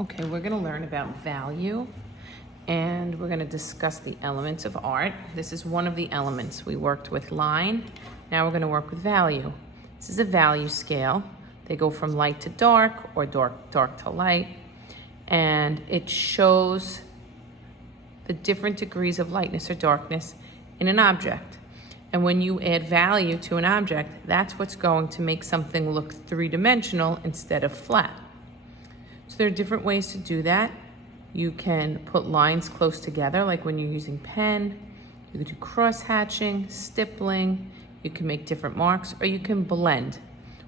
Okay, we're going to learn about value and we're going to discuss the elements of art. This is one of the elements. We worked with line. Now we're going to work with value. This is a value scale. They go from light to dark or dark to light. And it shows the different degrees of lightness or darkness in an object. And when you add value to an object, that's what's going to make something look three-dimensional instead of flat. So there are different ways to do that. You can put lines close together, like when you're using pen. You can do cross-hatching, stippling. You can make different marks, or you can blend.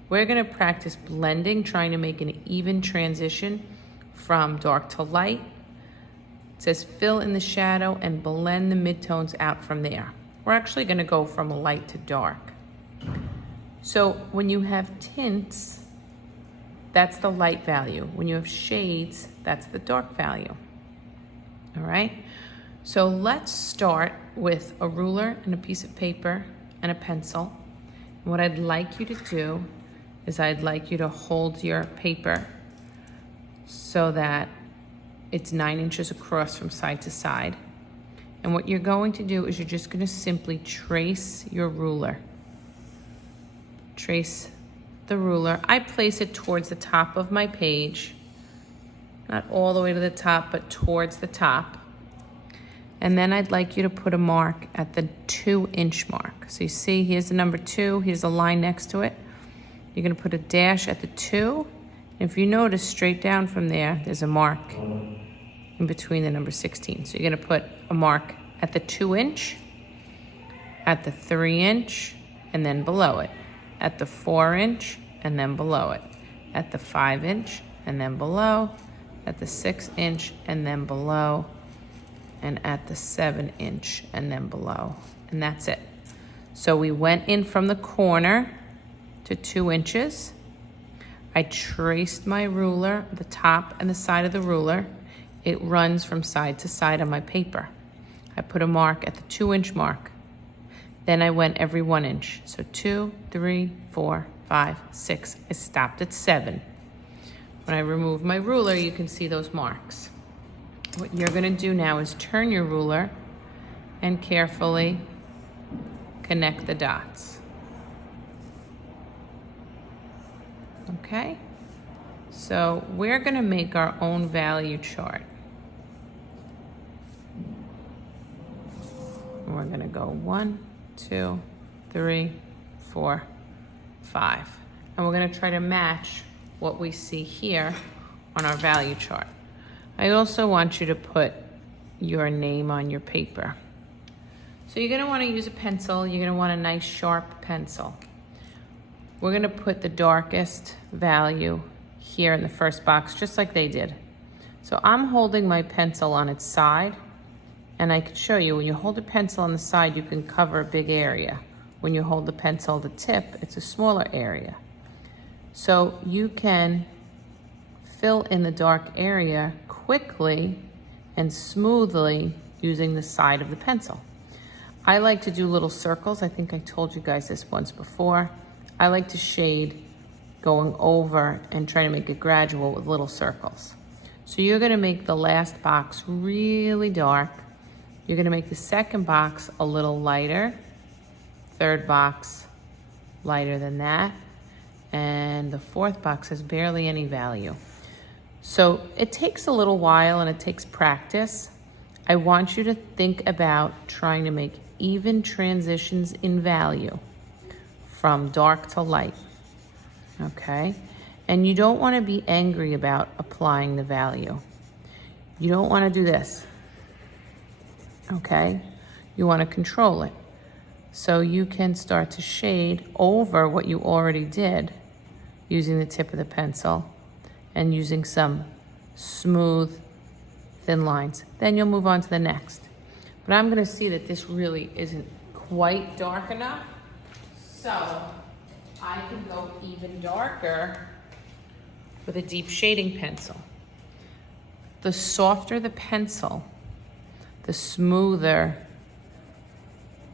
We're going to practice blending, trying to make an even transition from dark to light. It says fill in the shadow and blend the midtones out from there. We're actually going to go from light to dark. So when you have tints, that's the light value. When you have shades, that's the dark value. All right? So let's start with a ruler and a piece of paper and a pencil. And what I'd like you to do is I'd like you to hold your paper so that it's 9 inches across from side to side. And what you're going to do is you're just going to simply trace your ruler. Trace the ruler. I place it towards the top of my page. Not all the way to the top, but towards the top. And then I'd like you to put a mark at the 2-inch mark. So you see, here's the number 2. Here's a line next to it. You're going to put a dash at the 2. And if you notice, straight down from there, there's a mark in between the number 16. So you're going to put a mark at the 2-inch, at the 3-inch, and then below it, at the 4-inch, and then below it, at the 5-inch, and then below, at the 6-inch, and then below, and at the 7-inch, and then below. And that's it. So we went in from the corner to 2 inches. I traced my ruler, the top and the side of the ruler. It runs from side to side on my paper. I put a mark at the 2-inch mark. Then I went every 1 inch. So 2, 3, 4, 5, 6. I stopped at 7. When I remove my ruler, you can see those marks. What you're going to do now is turn your ruler and carefully connect the dots. Okay? So we're going to make our own value chart. We're going to go 1, 2, 3, 4, 5. And we're going to try to match what we see here on our value chart. I also want you to put your name on your paper. So you're going to want to use a pencil. You're going to want a nice sharp pencil. We're going to put the darkest value here in the first box, just like they did. So I'm holding my pencil on its side, and I could show you when you hold a pencil on the side, you can cover a big area. When you hold the pencil at the tip, it's a smaller area. So you can fill in the dark area quickly and smoothly using the side of the pencil. I like to do little circles. I think I told you guys this once before. I like to shade going over and try to make it gradual with little circles. So you're going to make the last box really dark. You're going to make the second box a little lighter, third box lighter than that, and the fourth box has barely any value. So it takes a little while and it takes practice. I want you to think about trying to make even transitions in value from dark to light, okay? And you don't want to be angry about applying the value. You don't want to do this, okay? You want to control it. So you can start to shade over what you already did using the tip of the pencil and using some smooth, thin lines. Then you'll move on to the next. But I'm going to see that this really isn't quite dark enough. So I can go even darker with a deep shading pencil. The softer the pencil, the smoother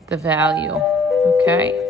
the value, okay?